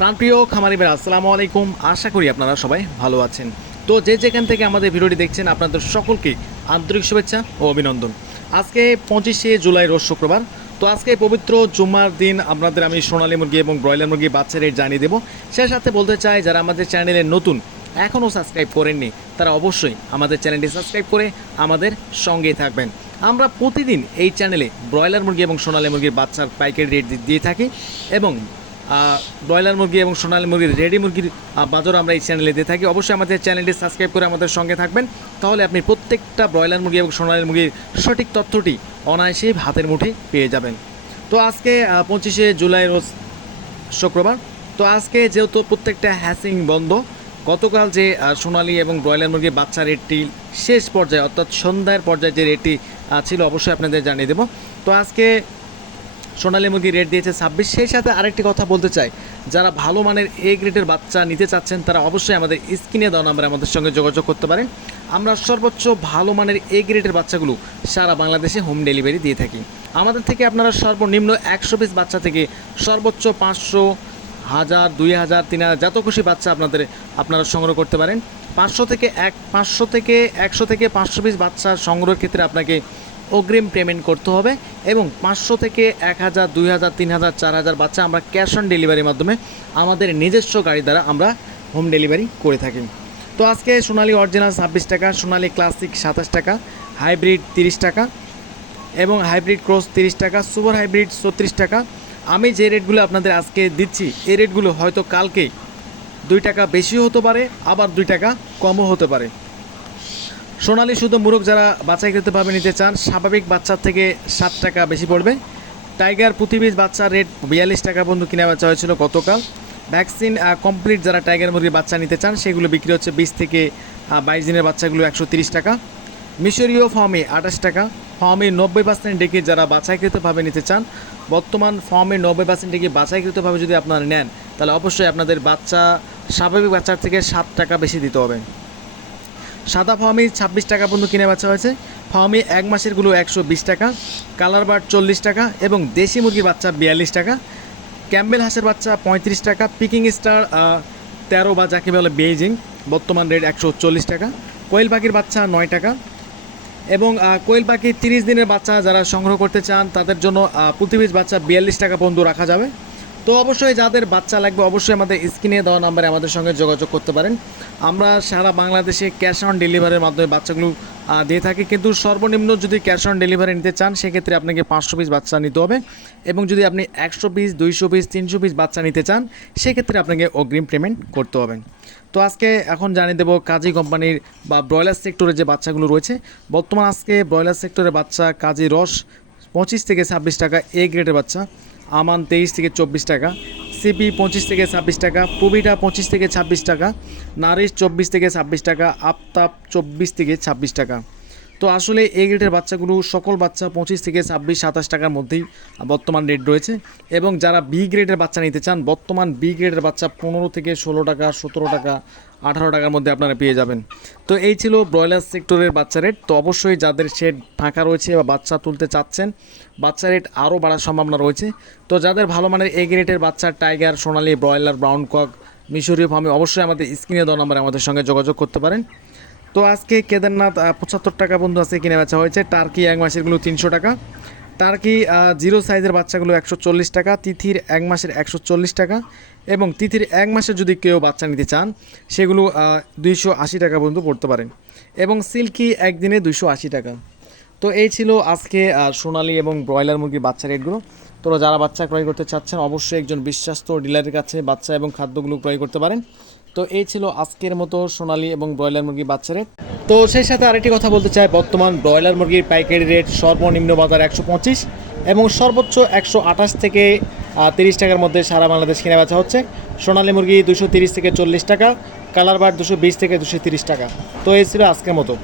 প্রাণপ্রিয় খামারি ভাই আসসালামু আলাইকুম। আশা করি আপনারা সবাই ভালো আছেন। তো যে যেখান থেকে আমাদের ভিডিওটি দেখছেন, আপনাদের সকলকে আন্তরিক শুভেচ্ছা ও অভিনন্দন। আজকে পঁচিশে জুলাই, রোজ শুক্রবার। তো আজকে পবিত্র জুম্মার দিন, আপনাদের আমি সোনালী মুরগি এবং ব্রয়লার মুরগি বাচ্চা রেট জানিয়ে দেবো। সে সাথে বলতে চাই, যারা আমাদের চ্যানেলে নতুন এখনও সাবস্ক্রাইব করেননি, তারা অবশ্যই আমাদের চ্যানেলটি সাবস্ক্রাইব করে আমাদের সঙ্গেই থাকবেন। আমরা প্রতিদিন এই চ্যানেলে ব্রয়লার মুরগি এবং সোনালি মুরগির বাচ্চার পাইকারি রেট দিয়ে থাকি এবং ব্রয়লার মুরগি এবং সোনালী মুরগির, রেডি মুরগির বাজার আমরা এই চ্যানেলে দিয়ে থাকি। অবশ্যই আমাদের চ্যানেলটি সাবস্ক্রাইব করে আমাদের সঙ্গে থাকবেন। তাহলে আপনি প্রত্যেকটা ব্রয়লার মুরগি এবং সোনালী মুরগির সঠিক তথ্যটি অনায়াসেই হাতের মুঠে পেয়ে যাবেন। তো আজকে পঁচিশে জুলাই রোজ শুক্রবার। তো আজকে যেহেতু প্রত্যেকটা হ্যাসিং বন্ধ, গতকাল যে সোনালী এবং ব্রয়লার মুরগির বাচ্চা রেটটি শেষ পর্যায়ে, অর্থাৎ সন্ধ্যার পর্যায়ে যে রেটটি ছিল, অবশ্যই আপনাদের জানিয়ে দেবো। তো আজকে সোনালী মুরগি রেট দিয়েছে ছাব্বিশ। সেই সাথে আরেকটি কথা বলতে চাই। যারা ভালো মানের এ গ্রেডের বাচ্চা নিতে চাচ্ছেন, তারা অবশ্যই আমাদের স্ক্রিনে দেওয়া নাম্বারে আমাদের সঙ্গে যোগাযোগ করতে পারেন। আমরা সর্বোচ্চ ভালো মানের এ গ্রেডের বাচ্চাগুলো সারা বাংলাদেশে হোম ডেলিভারি দিয়ে থাকি। আমাদের থেকে আপনারা সর্বনিম্ন একশো পিস বাচ্চা থেকে সর্বোচ্চ পাঁচশো, হাজার, দুই হাজার, তিন হাজার, যত খুশি বাচ্চা আপনাদের, আপনারা সংগ্রহ করতে পারেন। পাঁচশো থেকে এক, পাঁচশো থেকে একশো থেকে পাঁচশো পিস বাচ্চা সংগ্রহের ক্ষেত্রে আপনাকে অগ্রিম পেমেন্ট করতে হবে এবং পাঁচশো থেকে এক হাজার, দুই হাজার, তিন হাজার, চার হাজার বাচ্চা আমরা ক্যাশ অন ডেলিভারির মাধ্যমে আমাদের নিজস্ব গাড়ি দ্বারা আমরা হোম ডেলিভারি করে থাকি। তো আজকে সোনালি অরিজিনাল ছাব্বিশ টাকা, সোনালি ক্লাসিক সাতাশ টাকা হাইব্রিড তিরিশ টাকা এবং হাইব্রিড ক্রস তিরিশ টাকা সুপার হাইব্রিড ছত্রিশ টাকা। আমি যে রেটগুলো আপনাদের আজকে দিচ্ছি, এই রেটগুলো হয়তো কালকে দুই টাকা বেশি হতে পারে, আবার দুই টাকা কমও হতে পারে। সোনালি শুধু মুরগ যারা বাচ্চাকৃতভাবে নিতে চান, স্বাভাবিক বাচ্চার থেকে সাত টাকা বেশি পড়বে। টাইগার প্রতিবিজ বাচ্চার রেট বিয়াল্লিশ টাকা পর্যন্ত কিনা বেচা হয়েছিল গতকাল। ভ্যাকসিন কমপ্লিট যারা টাইগার মুরগির বাচ্চা নিতে চান, সেগুলো বিক্রি হচ্ছে বিশ থেকে বাইশ দিনের বাচ্চাগুলো একশো তিরিশ টাকা। মিশরীয় ফর্মে আঠাশ টাকা, ফর্মে নব্বই পার্সেন্ট ডেকে যারা বাছাইকৃতভাবে নিতে চান, বর্তমান ফর্মে নব্বই পার্সেন্ট ডেকে বাছাইকৃতভাবে যদি আপনারা নেন, তাহলে অবশ্যই আপনাদের বাচ্চা, স্বাভাবিক বাচ্চার থেকে সাত টাকা বেশি দিতে হবে। সাদা ফার্মি ছাব্বিশ টাকা পর্যন্ত কিনে বেচা হয়েছে। ফার্মি এক মাসেরগুলো একশো বিশ টাকা, কালার বার্ড চল্লিশ টাকা এবং দেশি মুরগির বাচ্চা বিয়াল্লিশ টাকা। ক্যাম্বেল হাঁসের বাচ্চা পঁয়ত্রিশ টাকা, পিকিং স্টার তেরো বা যাকে বলে বেইজিং, বর্তমান রেট একশো চল্লিশ টাকা। কোয়েল পাখির বাচ্চা নয় টাকা এবং কোয়েল পাখি তিরিশ দিনের বাচ্চা যারা সংগ্রহ করতে চান, তাদের জন্য পিস বাচ্চা বিয়াল্লিশ টাকা পর্যন্ত রাখা যাবে। তো অবশ্যই যাদের বাচ্চা লাগবে, অবশ্যই আমাদের স্ক্রিনে দেওয়া নাম্বারে আমাদের সঙ্গে যোগাযোগ করতে পারেন। আমরা সারা বাংলাদেশে ক্যাশ অন ডেলিভারির মাধ্যমে বাচ্চাগুলো দিয়ে থাকি। কিন্তু সর্বনিম্ন যদি ক্যাশ অন ডেলিভারি নিতে চান, সেক্ষেত্রে আপনাকে পাঁচশো পিস বাচ্চা নিতে হবে এবং যদি আপনি একশো পিস, দুইশো পিস, তিনশো পিস বাচ্চা নিতে চান, সেক্ষেত্রে আপনাকে অগ্রিম পেমেন্ট করতে হবে। তো আজকে এখন জানিয়ে দেবো কাজী কোম্পানির বা ব্রয়লার সেক্টরে যে বাচ্চাগুলো রয়েছে। বর্তমান আজকে ব্রয়লার সেক্টরে বাচ্চা কাজী রস পঁচিশ থেকে ছাব্বিশ টাকা, এ গ্রেডের বাচ্চা। আমান তেইশ থেকে চব্বিশ টাকা, সিপি পঁচিশ থেকে ছাব্বিশ টাকা, পুবিটা পঁচিশ থেকে ছাব্বিশ টাকা, নারিশ চব্বিশ থেকে ছাব্বিশ টাকা, আফতাব চব্বিশ থেকে ছাব্বিশ টাকা। তো আসলে এ গ্রেডের বাচ্চাগুলো সকল বাচ্চা পঁচিশ থেকে ছাব্বিশ, সাতাশ টাকার মধ্যেই বর্তমান রেট রয়েছে। এবং যারা বি গ্রেডের বাচ্চা নিতে চান, বর্তমান বি গ্রেডের বাচ্চা পনেরো থেকে ষোলো টাকা, সতেরো টাকা, আঠারো টাকার মধ্যে আপনারা পেয়ে যাবেন। তো এই ছিল ব্রয়লার সেক্টরের বাচ্চা রেট। তো অবশ্যই যাদের শেড ফাঁকা রয়েছে বা বাচ্চা তুলতে চাচ্ছেন, বাচ্চা রেট আরও বাড়ার সম্ভাবনা রয়েছে। তো যাদের ভালো মানের এ গ্রেডের বাচ্চা, টাইগার, সোনালি, ব্রয়লার, ব্রাউন কক, মিশরীয় ফার্মে অবশ্যই আমাদের স্ক্রিনে দেওয়া নাম্বারে আমাদের সঙ্গে যোগাযোগ করতে পারেন। তো আজকে কেদারনাথ পঁচাত্তর টাকা বন্ধু আছে কিনে বেচা হয়েছে। টার্কি এক মাসেরগুলো তিনশো টাকা। টার্কি জিরো সাইজের বাচ্চাগুলো একশো চল্লিশ টাকা, তিথির এক মাসের একশো চল্লিশ টাকা এবং তিথির এক মাসে যদি কেউ বাচ্চা নিতে চান, সেগুলো দুইশো আশি টাকা পর্যন্ত পড়তে পারেন এবং সিল্কি একদিনে দুইশো আশি টাকা। তো এই ছিল আজকে সোনালি এবং ব্রয়লার মুরগির বাচ্চা রেটগুলো। তোরা যারা বাচ্চা ক্রয় করতে চাচ্ছেন, অবশ্যই একজন বিশ্বাস্ত ডিলারের কাছে বাচ্চা এবং খাদ্যগুলো ক্রয় করতে পারেন। তো এই ছিল আজকের মতো সোনালি এবং ব্রয়লার মুরগি বাচ্চা রেট তো সেই সাথে আরেকটি কথা বলতে চাই, বর্তমান ব্রয়লার মুরগির পাইকারি রেট সর্বনিম্ন বাজার একশো পঁচিশ এবং সর্বোচ্চ একশো আঠাশ থেকে তিরিশ টাকার মধ্যে সারা বাংলাদেশ কিনে বেচা হচ্ছে। সোনালি মুরগি দুশো তিরিশ থেকে চল্লিশ টাকা, কালার বার দুশো বিশ থেকে দুশো তিরিশ টাকা। তো এই ছিল আজকের মতো।